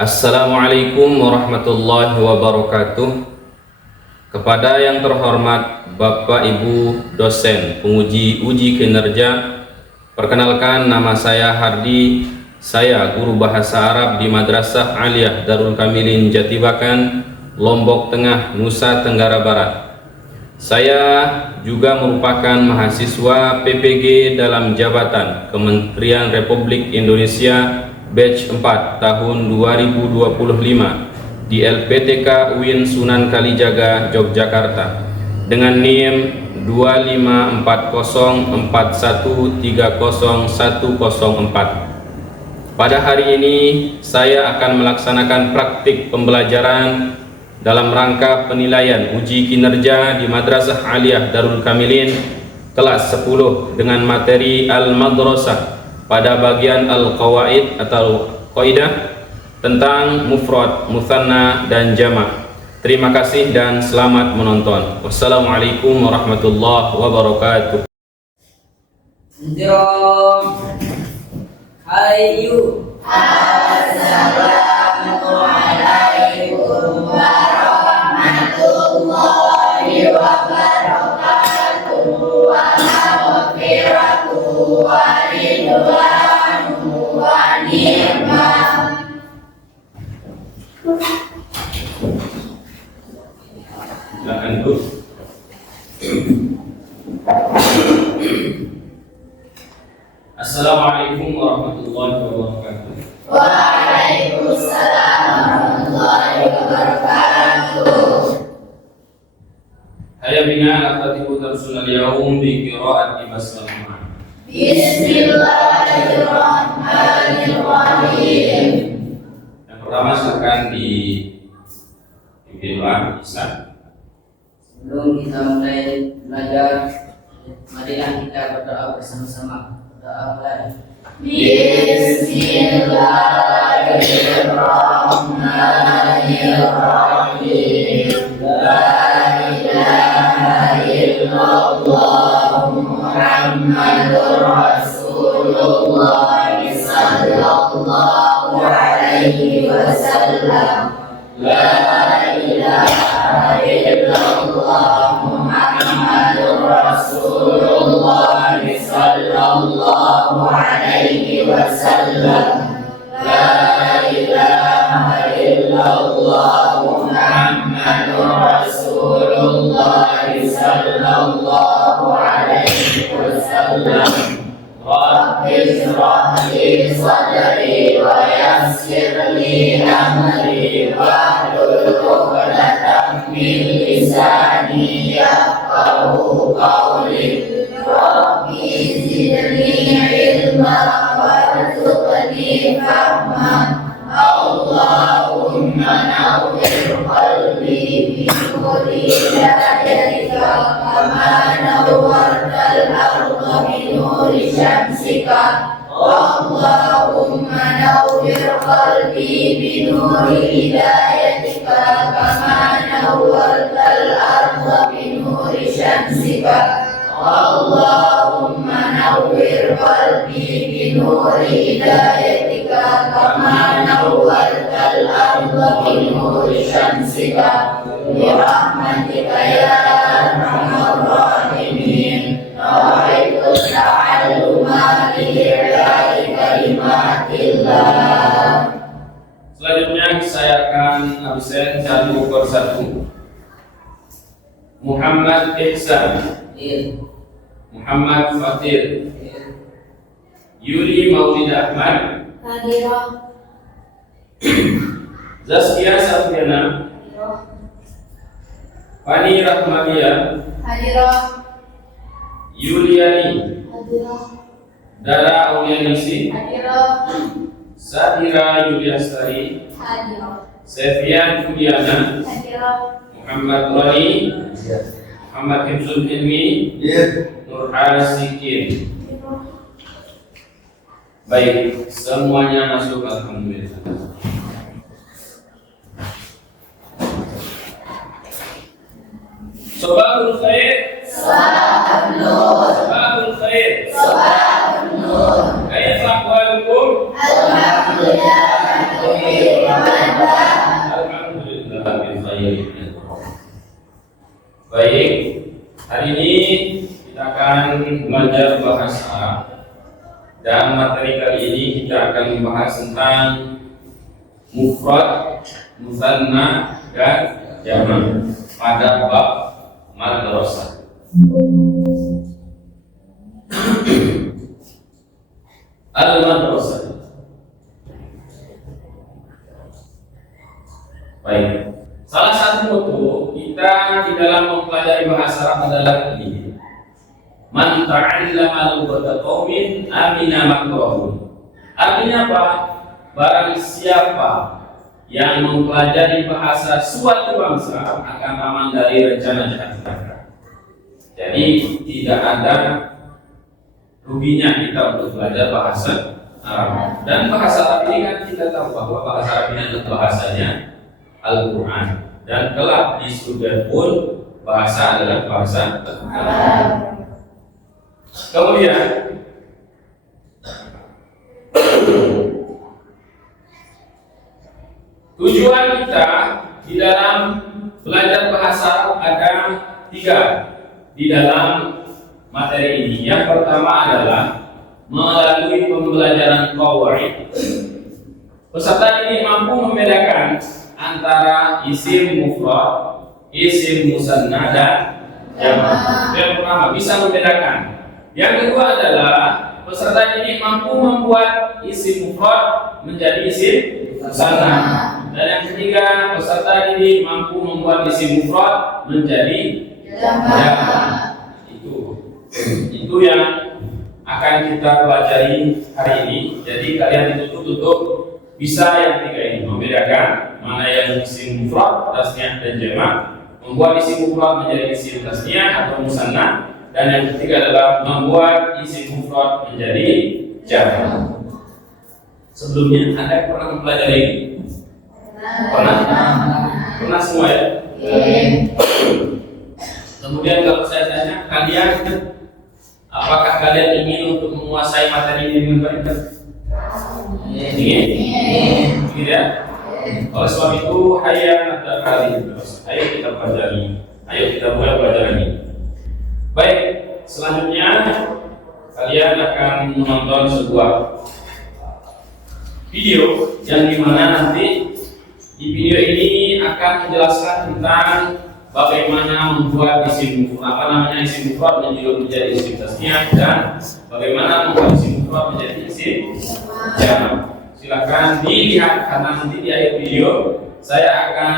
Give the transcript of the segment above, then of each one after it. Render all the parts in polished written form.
Assalamualaikum warahmatullahi wabarakatuh. Kepada yang terhormat Bapak Ibu dosen penguji uji kinerja, perkenalkan nama saya Hardi. Saya guru bahasa Arab di Madrasah Aliyah Darul Kamilin Jatibakan, Lombok Tengah, Nusa Tenggara Barat. Saya juga merupakan mahasiswa PPG dalam jabatan Kementerian Republik Indonesia batch 4 tahun 2025 di LPTK UIN Sunan Kalijaga, Yogyakarta dengan NIM 25404130104. Pada hari ini saya akan melaksanakan praktik pembelajaran dalam rangka penilaian uji kinerja di Madrasah Aliyah Darul Kamilin kelas 10 dengan materi Al-Madrasah pada bagian Al-Qawaid atau Qaidah tentang mufrad, mutsanna, dan jamak. Terima kasih dan selamat menonton. Wassalamualaikum warahmatullahi wabarakatuh. Hayu. Assalamualaikum warahmatullahi wabarakatuh. Wa maghfiratuhu wa ridwanuhu wa ni'mah. Silakan Bu. Assalamualaikum warahmatullahi wabarakatuh. Waalaikumsalam warahmatullahi wabarakatuh. Hayya bina al-fatihu darsul al-yawm bi qira'ati basmalah. Bismillahirrahmanirrahim. Yang pertama silakan dipimpin doa Isa. Sebelum kita mulai belajar, marilah kita berdoa bersama-sama. Doa mulai. Bismillahirrahmanirrahim. La ilaha illallah Muhammadur Rasulullah sallallahu alaihi wasallam. La ilaha illallah Muhammadur Rasulullah sallallahu alaihi wasallam. La ilaha illallah Muhammadur Rasulullah sallallahu alaihi wasallam. Rabbi shrah li sadri wa yassir li amri wahlul 'uqdatam min lisani yafqahu qawli. Rabbi zidni ilma warzuqni fahma. Allahumma nawwir qalbi bi nuri hidayatika kama nawwartal arda bi nuri syamsika. Allahumma nawwir qalbi bi nuri hidayatika kama nawwartal arda bi nuri syamsika. Allahumma nawwir qalbi bi nuri hidayatika kama nawwartal arda bi nuri syamsika. Bi rahmatika ya arhamar rahimin. Nawaitu ta'alluma li ilahi kalimatillah. Selanjutnya saya akan absen satu persatu. Muhammad Ihsan, Muhammad Fatir, Yuli Maulid Ahmad, Hadirah. Zaskia Safiana, Fani Rahmadia, Hadirah. Yuliani, Hadirah. Dara Aulianisi, Hadirah. Sadira Yuliastari, Hadirah. Sefian Fudiana, Hadirah. Muhammad Rani, Muhammad Hibsul Hilmi, Nur Asikin. Baik, semuanya masuk alhamdulillah. Sabahul khair. Sabahul nur. Sabahul khair. Sabahul nur. Kaifa ahwalukum? Alhamdulillah. Arab. Dan materi kali ini kita akan membahas tentang mufrad, musanna, dan jamak pada bab madrasah. Al-madrasah. Baik. Salah satu moto kita di dalam mempelajari bahasa Arab adalah ini. Man ta'allama lughata qaumin amina makrahum. Artinya apa? Barang siapa yang mempelajari bahasa suatu bangsa akan aman dari rencana jahat mereka. Jadi tidak ada ruginya kita untuk belajar bahasa Arab. Dan bahasa Arab ini kan kita tahu bahwa bahasa Arab ini adalah bahasanya Al-Quran. Dan kelak di surga pun bahasa adalah bahasa Arab. Kemudian tujuan kita di dalam belajar bahasa Arab ada 3 di dalam materi ini. Yang pertama adalah melalui pembelajaran qawaid. Peserta ini mampu membedakan antara isim mufrad, isim musanna, dan jamak. Yang pertama bisa membedakan. Yang kedua adalah peserta ini mampu membuat isim mufrad menjadi isim musanna. Dan yang ketiga, peserta ini mampu membuat isim mufrad menjadi jamak. Itu yang akan kita pelajari hari ini. Jadi kalian dituntut untuk bisa yang 3 ini, membedakan mana yang isim mufrad, tasniah, dan jamak, membuat isim mufrad menjadi isim tasniah atau musanna, dan yang ketiga adalah membuat isim mufrad menjadi jamak. Sebelumnya Anda pernah mempelajari ini? Pernah semua ya? Kemudian kalau saya tanya kalian, apakah kalian ingin untuk menguasai materi ini dengan baik? Ingin ya? Oleh sebab itu, hayya kali terus. Ayo kita pelajari. Ayo kita mulai belajar ini. Baik, selanjutnya kalian akan menonton sebuah video yang dimana nanti di video ini akan menjelaskan tentang bagaimana membuat isim mufrad menjadi isim tasniah, dan bagaimana membuat isim mufrad menjadi isim jamak. Silakan dilihat karena nanti di akhir video saya akan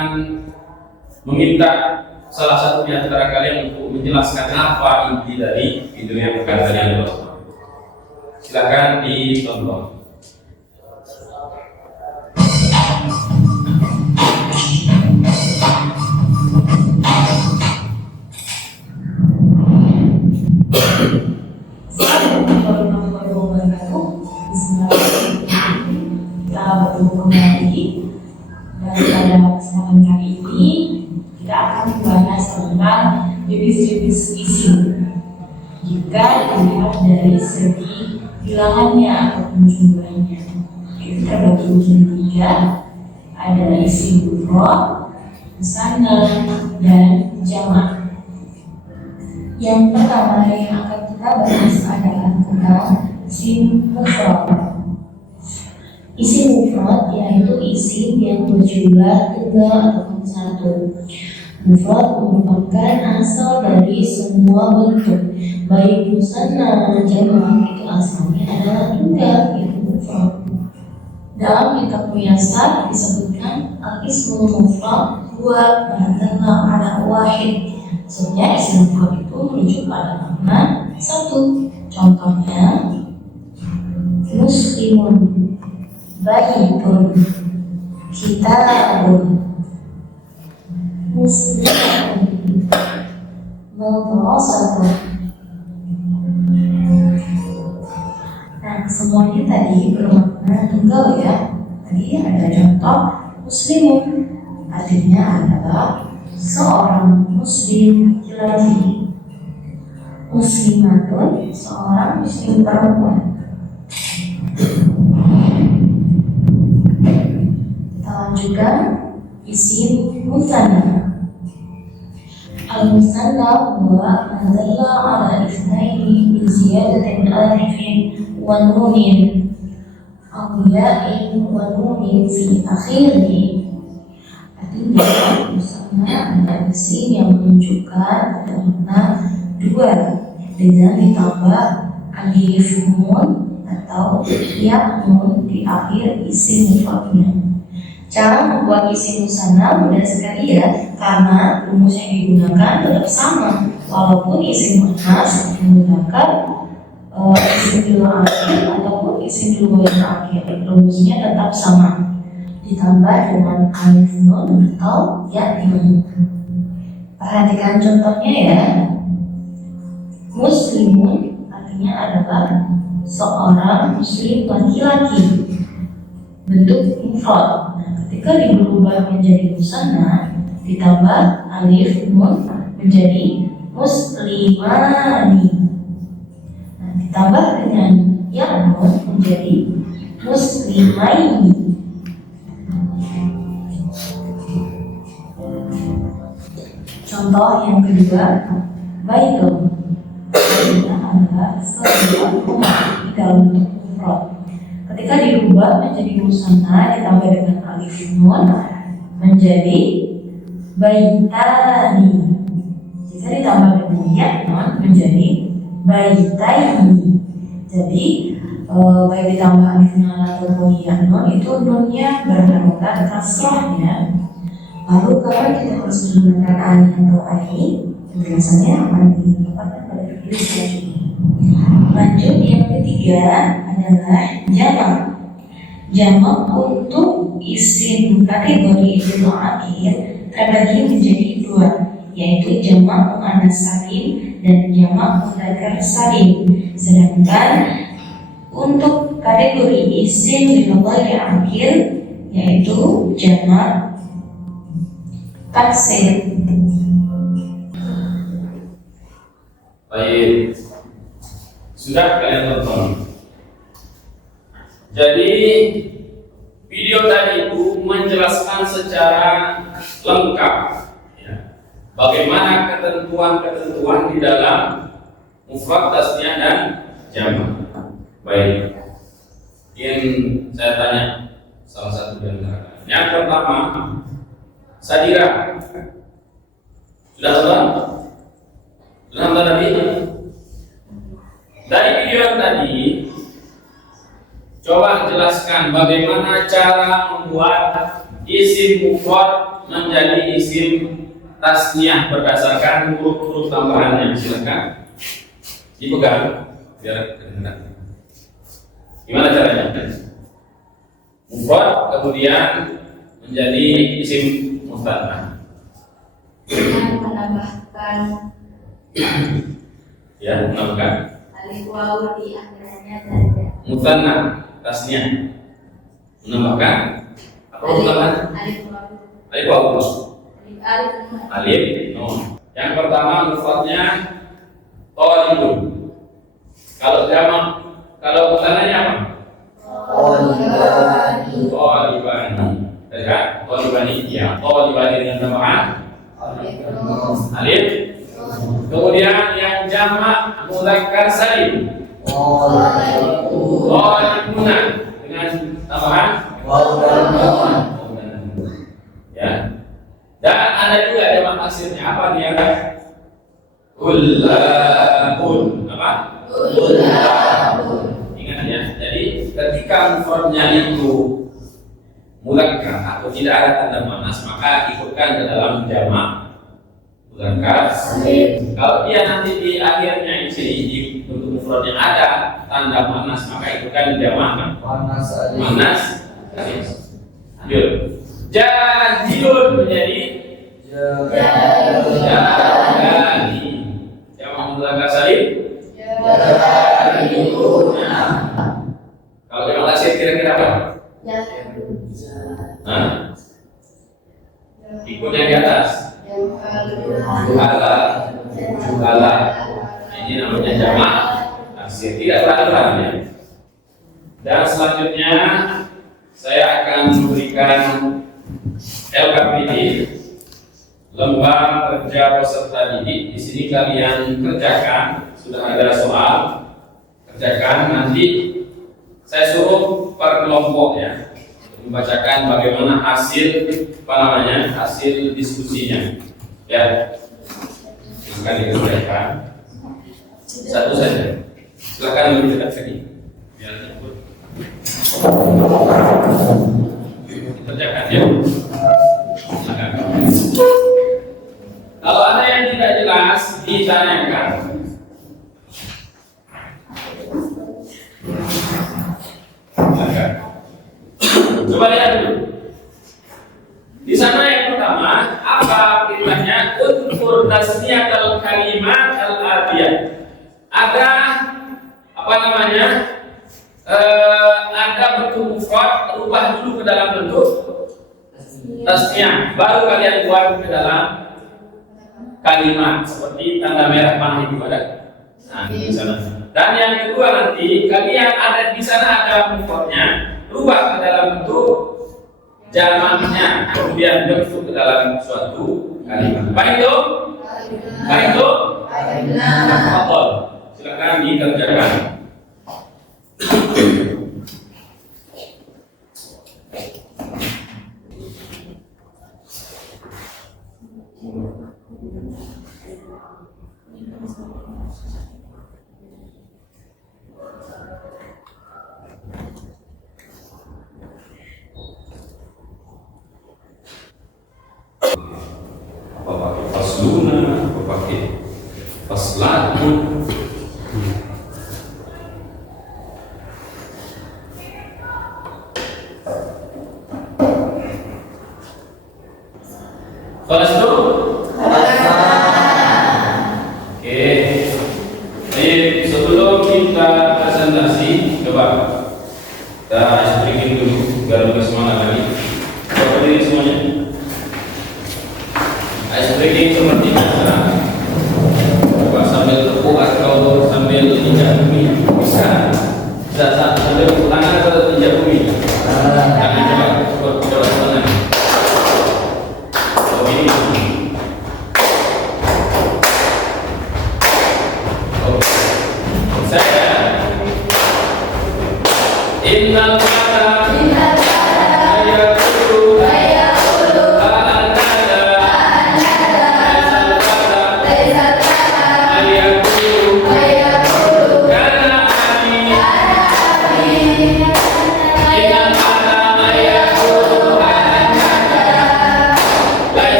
meminta salah satu di antara kalian untuk menjelaskan apa inti dari video yang akan kalian tonton. Silakan ditonton. Kita bertemu kembali, dan pada kesempatan kali ini kita akan membahas tentang jenis-jenis isim jika dilihat dari segi bilangannya ataupun jumlahnya. Itu terbagi menjadi 3, ada isim mufrad, musanna, dan jamak. Yang pertama yang akan kita bahas adalah tentang isim mufrad. Isim mufrad yaitu isim yang berjumlah 3 ataupun 1. Mufrad merupakan asal dari semua bentuk, baik musanna, jamak itu asalnya adalah tunggal, yaitu mufrad. Dalam kitab Muyasar disebutkan al-ismul mufrad huwa ma dalla ala wahid. Sebenarnya isim mufrad itu merujuk pada makna 1. Contohnya muslimun, baikun, kitabun, muslimun, madrasatun. Nah, semuanya tadi bermakna tunggal ya. Tadi ada contoh muslimun, artinya adalah seorang muslim laki-laki. Muslimatun, seorang muslim perempuan. Lanjutkan isim musanna. Al-musanna huwa ma dalla ala itsnaini bi ziyadatin alifin wa nunin aw ya'in wa nunin fi akhirih. Artinya musanna ada isim yang menunjukkan ada makna dua dengan ditambah alif nun atau ya nun di akhir isim mufradnya. Cara membuat isim musanna mudah sekali ya, karena rumus yang digunakan tetap sama. Walaupun isim muannas menggunakan isim dulu akhir ataupun isim dulu akhir, rumusnya tetap sama. Ditambah dengan alif nun atau ya nun. Perhatikan contohnya ya. Muslimun artinya adalah seorang muslim laki-laki, bentuk mufrad. Nah, ketika dirubah menjadi musanna ditambah alif nun menjadi muslimani. Nah, ditambah dengan ya nun menjadi muslimaini. Contoh yang kedua, baitun artinya adalah sebuah rumah dalam bentuk mufrad. Ketika dirubah menjadi musanna ditambah dengan alif nun menjadi baitani. Jika ditambah dengan ya nun menjadi baitaini. Jadi baik ditambah alif nun ataupun ya nun itu nunnya berharokat kasrahnya. Lalu kalau kita harus menggunakan alif atau ain, biasanya akan didapatkan pada fi'il selanjutnya. Lanjut yang ketiga adalah jamak. Jamak untuk isim kategori fi'il akhir terbagi menjadi dua, yaitu jamak muannas salim dan jamak mudzakkar salim. Sedangkan untuk kategori isim fi'il akhir yaitu jamak taksir. Baik, sudah kalian tonton. Jadi video tadi itu menjelaskan secara lengkap ya, bagaimana ketentuan-ketentuan di dalam mufrad, tasniyah dan jamak. Baik, ingin saya tanya salah satu di antara. Yang pertama, Sadira, sudah nonton? Sudah nonton tadi? Dari video yang tadi, coba jelaskan bagaimana cara membuat isim mufrad menjadi isim tasniyah berdasarkan huruf-huruf tambahannya. Silakan dipegang biar kedengaran. Gimana caranya? Mufrad kemudian menjadi isim musanna. Dengan menambahkan Ya, menambahkan alif wawu di akhirnya dan musanna tasniyah. Menambahkan apa menambahkan? alif wawu, Alif wawu. alif nun. Alif nun. Yang pertama mufradnya thalibun. Kalau jamak, kalau musannanya apa? Thalibani. Kan? Thalibani. Ya, thalibani dengan tambahan alif. Kemudian yang jamak mudzakkar salim, thalibuna dengan tambahan ya. Dan ada juga jamak taksirnya apa dia? Kullabun. Apa? Ingat ya. Jadi ketika mufradnya itu mudzakkar atau tidak ada tanda muannas, maka ikutkan ke dalam jamak mudzakkar. Kalau dia nanti di akhirnya di bentuk mufradnya ada tanda muannas, maka ikutkan jamak muannas. Lanjut. Jadilun menjadi jadi jamak mudzakkar salim. Kalau jamak taksir kira-kira apa? Nah, ikut yang di atas. Juhala. Ini namanya jamak taksir, tidak beraturan ya. Dan selanjutnya saya akan memberikan LKPD, lembar kerja peserta didik. Di sini kalian kerjakan, sudah ada soal kerjakan, nanti saya suruh per kelompok ya membacakan bagaimana hasil hasil diskusinya ya, akan dikerjakan satu saja. Silakan lebih dekat sini biar ikut dikerjakan ya. Silakan. Kalau ada yang tidak jelas ditanyakan. Silakan. Coba lihat dulu. Di sana yang pertama, apa firmannya? Udkur tasniyatal kalimat al-atiyah. Ada apa namanya? Ada bentuk mufrad, rubah dulu ke dalam bentuk tasniyah, baru kalian buat ke dalam kalimat seperti tanda merah panah itu ada. Nah, di sana. Dan yang kedua nanti kalian ada di sana ada mufradnya, rubah ke dalam bentuk jamaknya, kemudian bentuk ke dalam suatu kalimat. Baik itu? Baik itu? Betul. Silakan dikerjakan. Apa pakai fasluna, apa pakai faslatun. Faslun. Oke. Jadi sebelum kita presentasi, coba kita explain dulu biar lebih semangat lagi. Coba berdiri semuanya. Ice breaking seperti biasa. Coba sambil tepuk atau sambil injak bumi bisa. Bisa sambil tepuk tangan atau injak bumi. Tangan coba tangan. Begini. Saya innal mata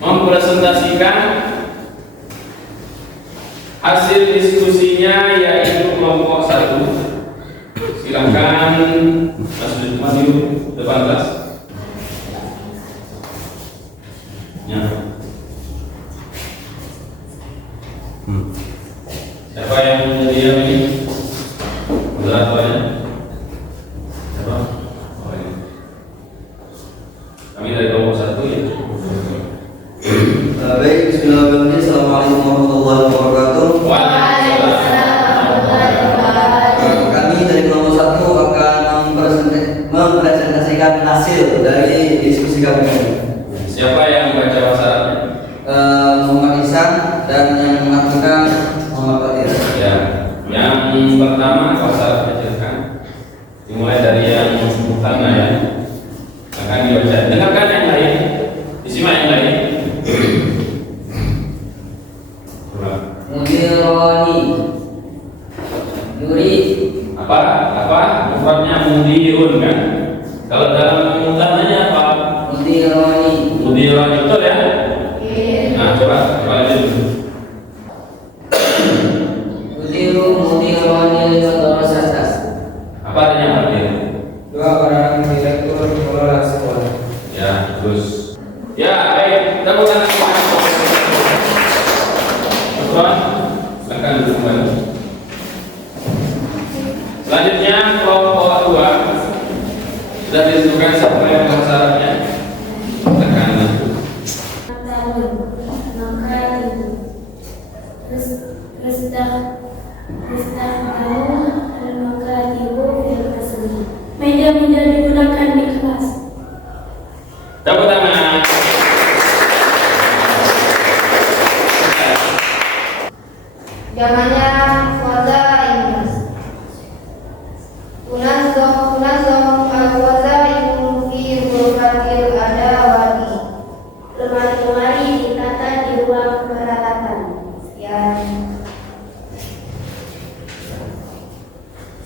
mempresentasikan hasil diskusinya yaitu kelompok 1. Silakan Mas maju depan kelas. Ya. Siapa yang menjadi ini? Moderatornya? Siapa? Oh, ini. Kami dari kelompok 1 ya. Baik, bismillahirrahmanirrahim. Assalamualaikum warahmatullahi wabarakatuh. Kami dari kelompok 1 akan mempresentasikan hasil dari diskusi kami ini. Siapa yang baca syaratnya? Muhammad Ihsan dan yang melakukan Muhammad Fatir. Ya, yang pertama pasal kecilkan. Dimulai dari yang pertama ya. Akan dibaca. Dengarkan yang lain. Disimak yang lain. Mudironi. Nuri. Apa? Mufradnya mudirun kan? Kalau dalam mutananya apa? Mudironi. Mudirun betul ya? Nah, coba lihat dulu. Mudironi madrasah. Apa artinya hadir? Dua orang direktur pengelola sekolah. Ya, terus. Ya, baik. Tepuk tangan semuanya. Silakan duduk kembali. Selanjutnya kelompok 2 sudah ditentukan siapa yang syaratnya. Tekan. Terus tahu al-makatibu fil yang menjadi gunakan di kelas. Tepuk tangan. Jamannya Wazain. Tunazom al-wazain fi ghurfatil adawati. Lemari-lemari ditata di ruang peralatan.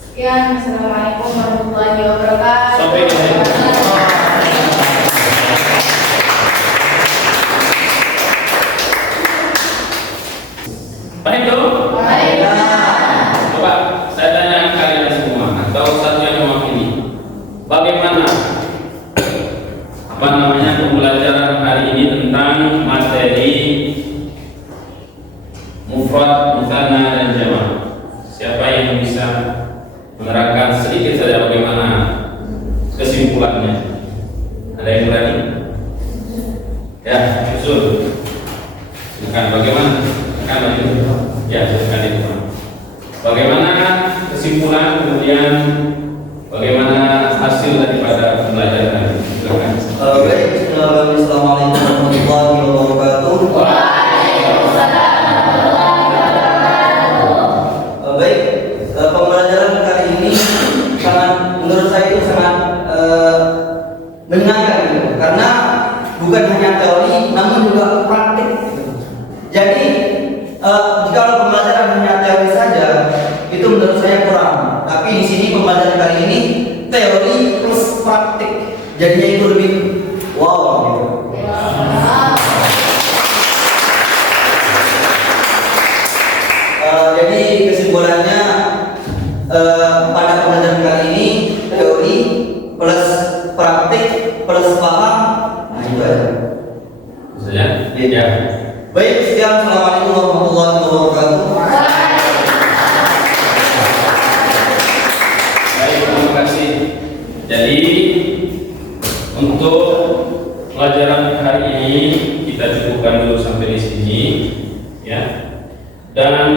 Sekian, Assalamualaikum warahmatullahi wabarakatuh. Sampai di sini. Baik tuh. Coba saya tanya kalian semua atau satu yang mewakili. Bagaimana pembelajaran hari ini tentang materi mufrad, musanna dan jamak? Siapa yang bisa menerangkan sedikit saja bagaimana kesimpulannya? Ada yang berani? Ya, usul. Bukan bagaimana? Kan itu. Ya, silakan itu. Bagaimana kesimpulan, kemudian bagaimana hasil daripada pembelajaran? Silakan. Baik, Assalamualaikum warahmatullahi wabarakatuh. Baik, pembelajaran kali ini menurut saya itu sangat menyenangkan gitu. Karena bukan hanya teori, namun juga praktik. Jadi jika pembelajaran hanya teori saja, itu menurut saya kurang. Tapi di sini pembelajaran kali ini teori plus praktik, jadinya itu lebih wow gitu. Jadi kesimpulannya pada pembelajaran kali ini teori plus praktik plus paham, nah itu aja. Saya? Ya. Baik, sekian. Assalamualaikum warahmatullahi wabarakatuh. Baik, terima kasih. Jadi untuk pelajaran hari ini kita cukupkan dulu sampai di sini, ya. Dan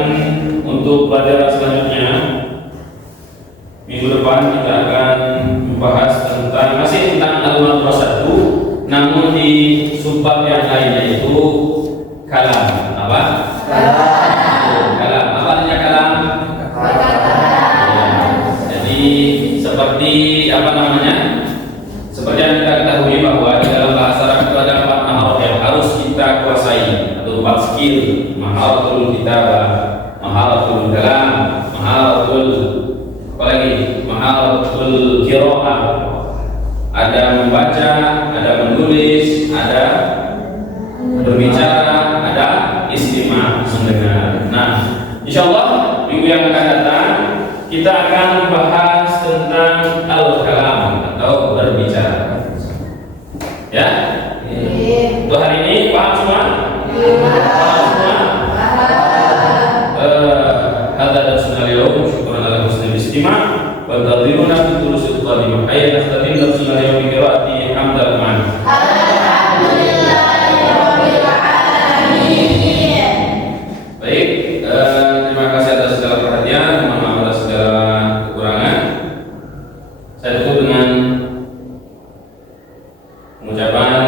untuk pelajaran selanjutnya minggu depan kita akan membahas tentang masih tentang al-madrasah 1, namun di subbab yang lainnya itu kalam. Apa? Kalam. Apa artinya kalam? Ya. Jadi seperti apa namanya? Seperti yang kita ketahui bahwa di dalam bahasa Arab itu ada 4 maharot yang harus kita kuasai atau 4 skill. Maharatul kitabah, maharatul kalam, maharatul apalagi maharatul qiraah. Ada membaca, ada menulis, ada berbicara, ada istima, mendengar. Nah, insyaallah minggu yang akan datang kita akan membahas tentang al-kalam atau berbicara. Ya? Untuk hari ini paham semua? Paham semua? Hadza darsunal yawm, syukran ala husnil istima' wa tadhiruna fi durusil qadimah. Ayat nakhtatim darsunal yawm bi qiraati hamdal man. Baik, terima kasih atas segala perhatian, mohon maaf atas segala kekurangan. Saya tutup dengan mengucapkan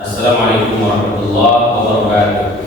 Assalamualaikum warahmatullahi wabarakatuh.